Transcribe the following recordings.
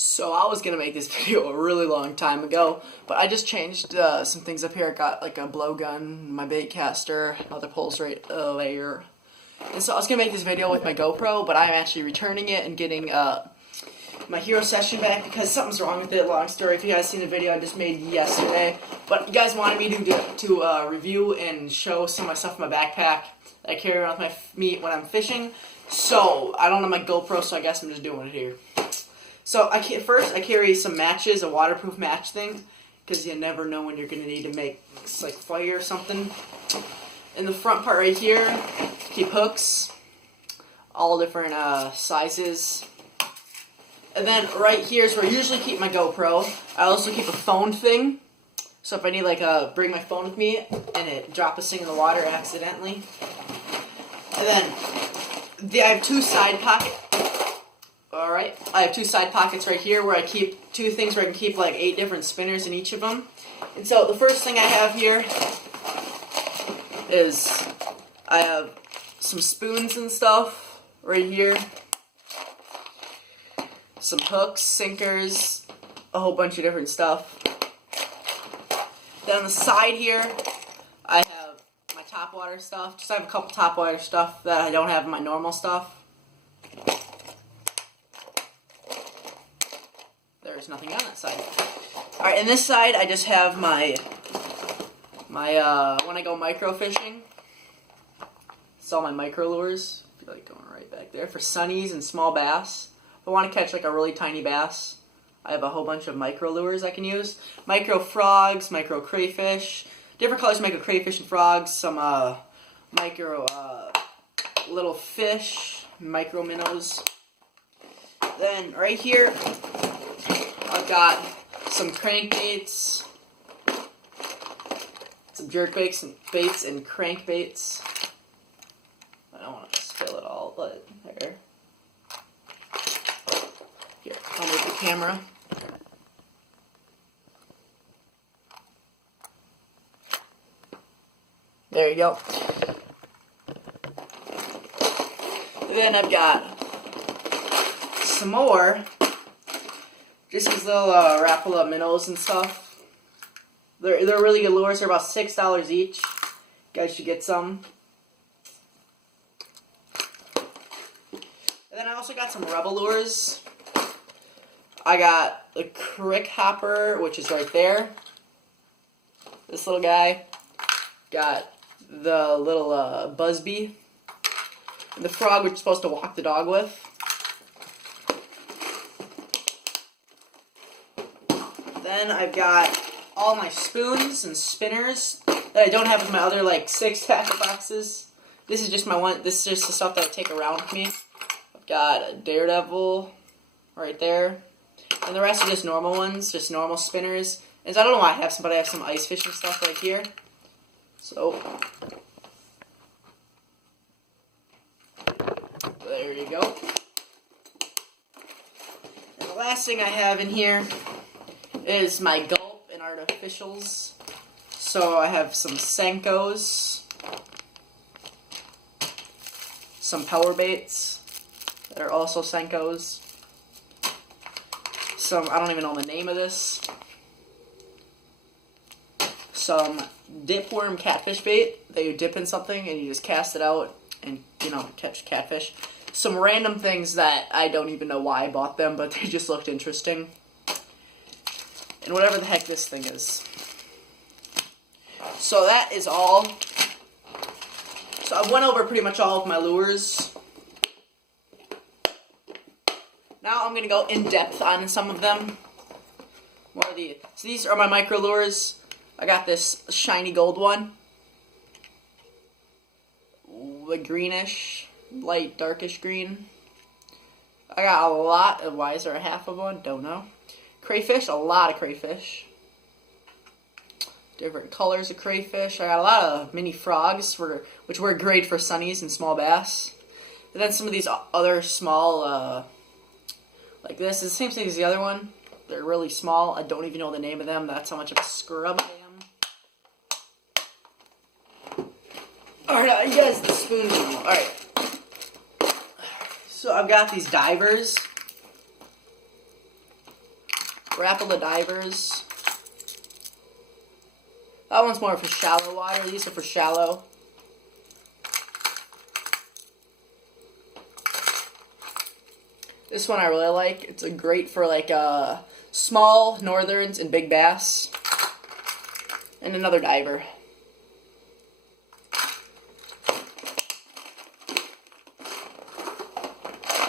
So I was gonna make this video a really long time ago, but I just changed some things up here. I got like a blowgun, my bait caster, another pulse rate layer, and so I was gonna make this video with my GoPro, but I'm actually returning it and getting my hero session back because something's wrong with it. Long story. If you guys seen the video I just made yesterday, but you guys wanted me to review and show some of my stuff in my backpack that I carry around with me when I'm fishing. So I don't have my GoPro, so I guess I'm just doing it here. So first I carry some matches, a waterproof match thing, because you never know when you're going to need to make like fire or something. In the front part right here, keep hooks, all different sizes. And then right here is where I usually keep my GoPro. I also keep a phone thing, so if I need like bring my phone with me and it drop this thing in the water accidentally. And then I have two side pockets. Alright, I have two side pockets right here where I keep two things where I can keep like 8 different spinners in each of them. And so the first thing I have here is I have some spoons and stuff right here. Some hooks, sinkers, a whole bunch of different stuff. Then on the side here, I have my topwater stuff. I have a couple topwater stuff that I don't have in my normal stuff. There's nothing on that side. Alright, in this side I just have my when I go micro fishing. It's all my micro lures. I feel like going right back there for sunnies and small bass. If I want to catch like a really tiny bass, I have a whole bunch of micro lures I can use. Micro frogs, micro crayfish, different colors of micro crayfish and frogs, some micro little fish, micro minnows. Then right here I've got some crankbaits, some jerk baits and crankbaits. I don't want to spill it all, but there. Here, I'll move the camera. There you go. And then I've got some more. Just these little Rapala minnows and stuff. They're really good lures. They're about $6 each. You guys should get some. And then I also got some Rebel lures. I got the Crick Hopper, which is right there. This little guy. Got the little Busby. And the frog, which you're supposed to walk the dog with. Then I've got all my spoons and spinners that I don't have in my other like 6 tackle boxes. This is just my one. This is just the stuff that I take around with me. I've got a Daredevil right there, and the rest are just normal ones, just normal spinners. And so I don't know why I have some, but I have some ice fishing stuff right here. So there you go. And the last thing I have in here is my gulp and artificials. So I have some Senkos, some power baits that are also Senkos, some, I don't even know the name of this, some dipworm catfish bait that you dip in something and you just cast it out and, you know, catch catfish. Some random things that I don't even know why I bought them, but they just looked interesting. And whatever the heck this thing is. So that is all. So I went over pretty much all of my lures. Now I'm going to go in depth on some of them. So these are my micro lures. I got this shiny gold one. The greenish, light darkish green. I got a lot of, why is there a half of one? Don't know. Crayfish, a lot of crayfish. Different colors of crayfish. I got a lot of mini frogs, which were great for sunnies and small bass. And then some of these other small, like this is the same thing as the other one. They're really small. I don't even know the name of them. That's how much of a scrub I am. Alright, you guys, the spoons. Alright. So I've got these divers. Rapala divers. That one's more for shallow water. These are for shallow. This one I really like. It's a great for like small northerns and big bass. And another diver.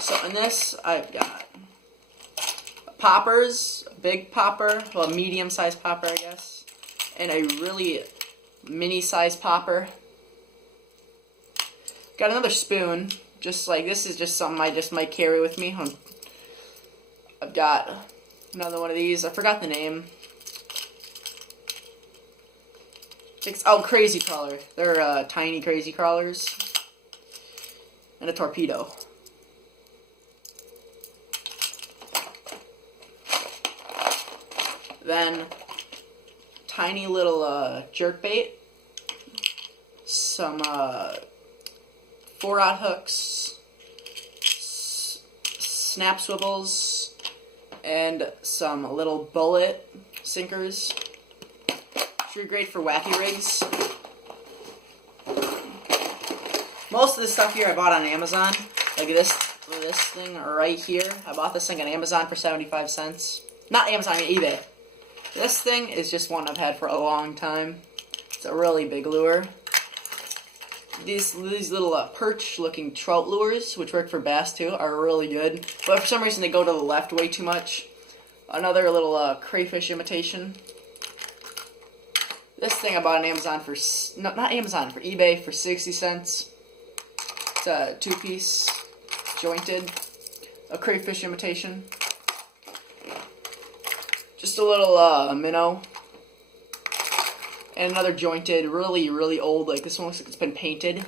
So in this, I've got poppers, a big popper, well, a medium-sized popper, I guess, and a really mini-sized popper. Got another spoon, just like, this is just something I just might carry with me. I've got another one of these, I forgot the name. Oh, crazy crawler. They're tiny crazy crawlers. And a torpedo. Then, tiny little jerkbait, some 4-aught hooks, snap swivels, and some little bullet sinkers. Which are great for wacky rigs. Most of the stuff here I bought on Amazon, like this thing right here. I bought this thing on Amazon for 75 cents. Not Amazon, I mean eBay. This thing is just one I've had for a long time. It's a really big lure. These little perch-looking trout lures, which work for bass too, are really good. But for some reason they go to the left way too much. Another little crayfish imitation. This thing I bought on Amazon for, no, not Amazon, for eBay for 60 cents. It's a 2-piece, jointed, a crayfish imitation. Just a little minnow. And another jointed, really, really old, like this one looks like it's been painted.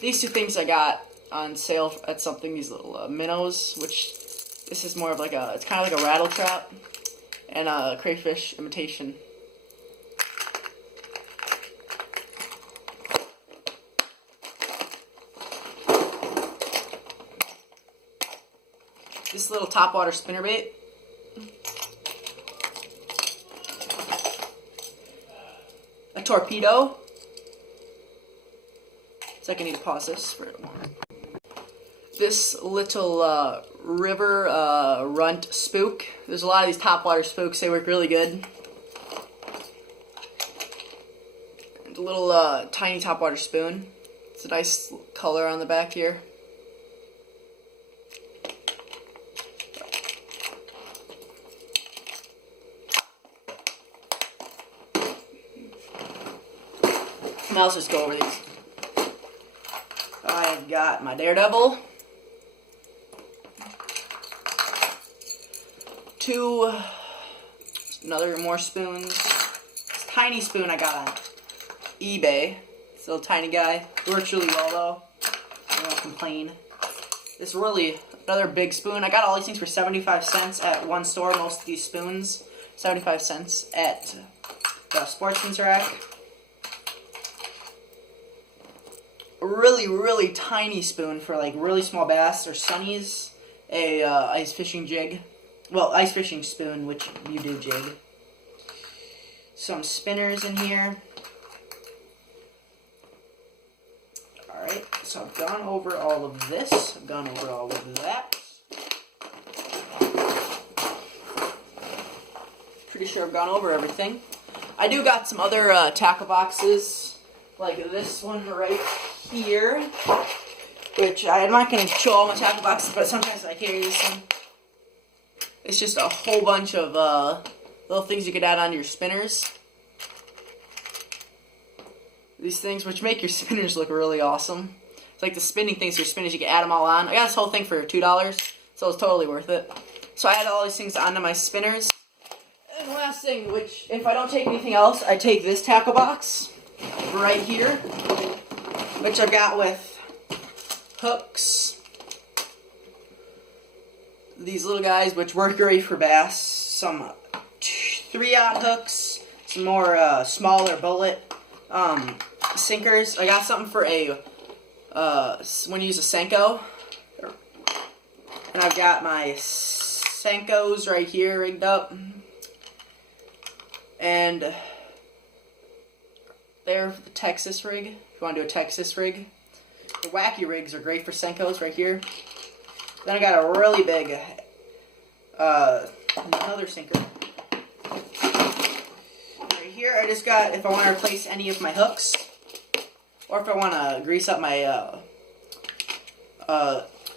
These two things I got on sale at something, these little minnows, which this is more of like a, it's kind of like a rattle trap, and a crayfish imitation. This little topwater spinnerbait. A torpedo. So I need to pause this for a moment. This little river runt spook. There's a lot of these topwater spooks. They work really good. And a little tiny topwater spoon. It's a nice color on the back here. Now let's just go over these. I've got my Daredevil. Another more spoons. This tiny spoon I got on eBay. This little tiny guy. It works really well though. I won't complain. This really, another big spoon. I got all these things for 75 cents at one store. Most of these spoons, 75 cents at the Sportsman's Rack. A really, really tiny spoon for like really small bass or sunnies. A ice fishing jig. Well, ice fishing spoon, which you do jig. Some spinners in here. Alright, so I've gone over all of this. I've gone over all of that. Pretty sure I've gone over everything. I do got some other tackle boxes, like this one right here, which I'm not going to show all my tackle boxes, but sometimes I carry this one. It's just a whole bunch of little things you could add onto your spinners. These things, which make your spinners look really awesome. It's like the spinning things for your spinners, you can add them all on. I got this whole thing for $2, so it's totally worth it. So I added all these things onto my spinners. And the last thing, which, if I don't take anything else, I take this tackle box right here, which I've got with hooks. These little guys, which work great for bass. Some 3-aught hooks, some more smaller bullet sinkers. I got something for a when you use a Senko. And I've got my Senkos right here rigged up. And there, the Texas rig, if you want to do a Texas rig. The wacky rigs are great for Senkos right here. Then I got a really big, another sinker. Right here, I just got, if I want to replace any of my hooks, or if I want to grease up my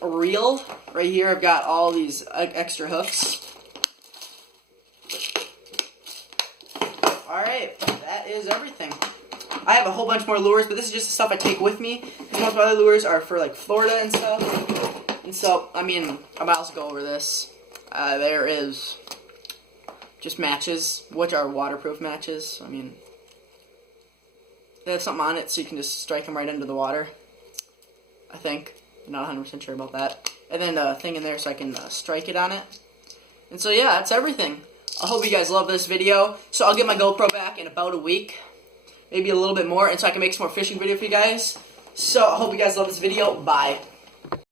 reel, right here I've got all these extra hooks. Alright, that is everything. I have a whole bunch more lures, but this is just the stuff I take with me. Because most of my other lures are for like Florida and stuff. And so, I mean, I might also go over this. There is just matches, which are waterproof matches. I mean, they have something on it so you can just strike them right into the water. I think. I'm not 100% sure about that. And then a thing in there so I can strike it on it. And so yeah, that's everything. I hope you guys love this video. So I'll get my GoPro back in about a week. Maybe a little bit more, and so I can make some more fishing video for you guys. So I hope you guys love this video. Bye.